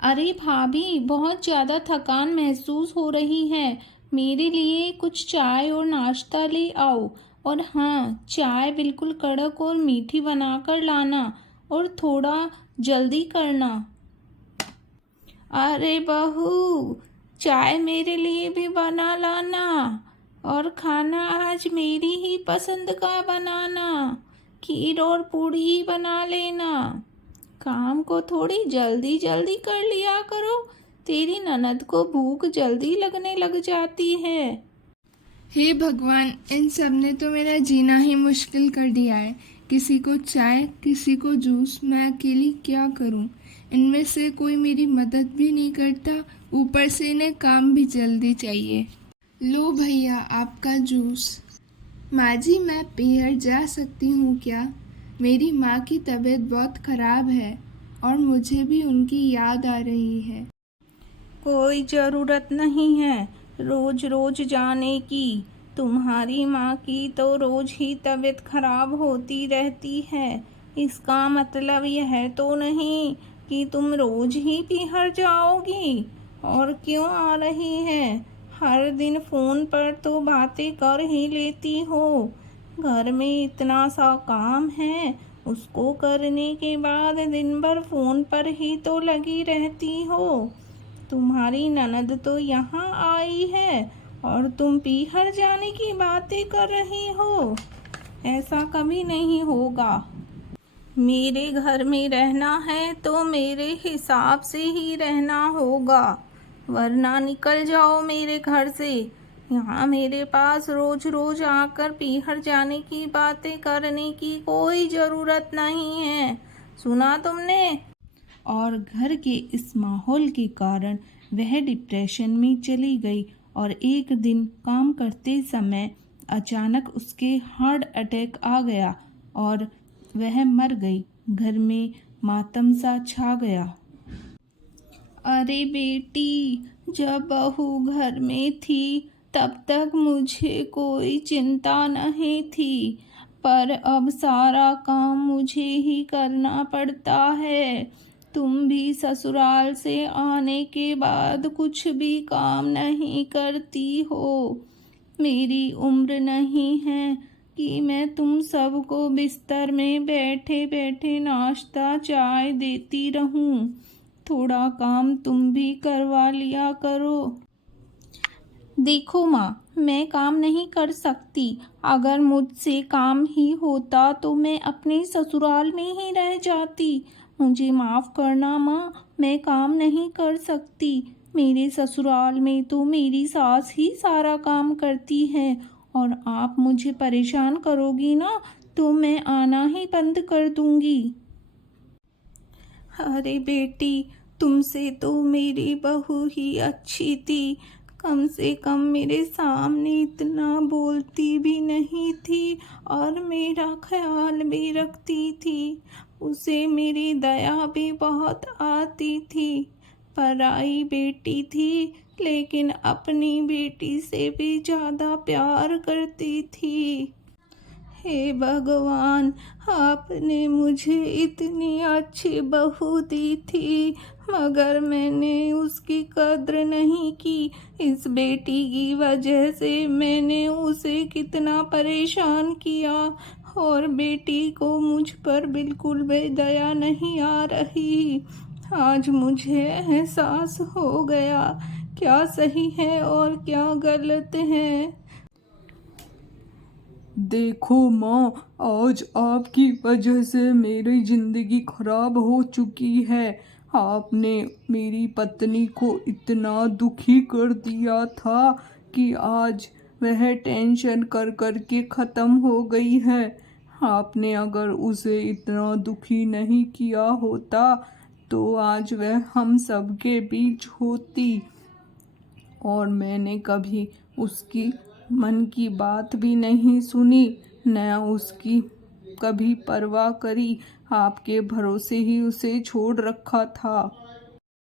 अरे भाभी, बहुत ज़्यादा थकान महसूस हो रही है। मेरे लिए कुछ चाय और नाश्ता ले आओ। और हाँ, चाय बिल्कुल कड़क और मीठी बनाकर लाना, और थोड़ा जल्दी करना। अरे बहू, चाय मेरे लिए भी बना लाना, और खाना आज मेरी ही पसंद का बनाना। खीर और पूड़ी ही बना लेना। काम को थोड़ी जल्दी जल्दी कर लिया करो। तेरी ननद को भूख जल्दी लगने लग जाती है। हे भगवान, इन सब ने तो मेरा जीना ही मुश्किल कर दिया है। किसी को चाय, किसी को जूस, मैं अकेली क्या करूं? इनमें से कोई मेरी मदद भी नहीं करता, ऊपर से इन्हें काम भी जल्दी चाहिए। लो भैया, आपका जूस। माँ जी, मैं पीहर जा सकती हूँ क्या? मेरी माँ की तबीयत बहुत ख़राब है और मुझे भी उनकी याद आ रही है। कोई ज़रूरत नहीं है रोज रोज जाने की। तुम्हारी माँ की तो रोज ही तबीयत खराब होती रहती है। इसका मतलब यह तो नहीं कि तुम रोज ही पीहर जाओगी। और क्यों आ रही है? हर दिन फ़ोन पर तो बातें कर ही लेती हो। घर में इतना सा काम है, उसको करने के बाद दिन भर फ़ोन पर ही तो लगी रहती हो। तुम्हारी ननद तो यहाँ आई है और तुम पीहर जाने की बातें कर रही हो। ऐसा कभी नहीं होगा। मेरे घर में रहना है तो मेरे हिसाब से ही रहना होगा, वरना निकल जाओ मेरे घर से। यहाँ मेरे पास रोज रोज आकर पीहर जाने की बातें करने की कोई ज़रूरत नहीं है। सुना तुमने? और घर के इस माहौल के कारण वह डिप्रेशन में चली गई, और एक दिन काम करते समय अचानक उसके हार्ट अटैक आ गया और वह मर गई। घर में मातम सा छा गया। अरे बेटी, जब बहू घर में थी तब तक मुझे कोई चिंता नहीं थी, पर अब सारा काम मुझे ही करना पड़ता है। तुम भी ससुराल से आने के बाद कुछ भी काम नहीं करती हो। मेरी उम्र नहीं है कि मैं तुम सबको बिस्तर में बैठे बैठे नाश्ता चाय देती रहूं। थोड़ा काम तुम भी करवा लिया करो। देखो माँ, मैं काम नहीं कर सकती। अगर मुझसे काम ही होता तो मैं अपने ससुराल में ही रह जाती। मुझे माफ़ करना माँ, मैं काम नहीं कर सकती। मेरे ससुराल में तो मेरी सास ही सारा काम करती है, और आप मुझे परेशान करोगी ना तो मैं आना ही बंद कर दूँगी। अरे बेटी, तुमसे तो मेरी बहू ही अच्छी थी। कम से कम मेरे सामने इतना बोलती भी नहीं थी और मेरा ख्याल भी रखती थी। उसे मेरी दया भी बहुत आती थी। पराई बेटी थी, लेकिन अपनी बेटी से भी ज़्यादा प्यार करती थी। हे भगवान, आपने मुझे इतनी अच्छी बहू दी थी, मगर मैंने उसकी कद्र नहीं की। इस बेटी की वजह से मैंने उसे कितना परेशान किया, और बेटी को मुझ पर बिल्कुल भी दया नहीं आ रही। आज मुझे एहसास हो गया क्या सही है और क्या गलत है। देखो माँ, आज आपकी वजह से मेरी ज़िंदगी खराब हो चुकी है। आपने मेरी पत्नी को इतना दुखी कर दिया था कि आज वह टेंशन कर कर के ख़त्म हो गई है। आपने अगर उसे इतना दुखी नहीं किया होता तो आज वह हम सब के बीच होती, और मैंने कभी उसकी मन की बात भी नहीं सुनी, न उसकी कभी परवाह करी। आपके भरोसे ही उसे छोड़ रखा था।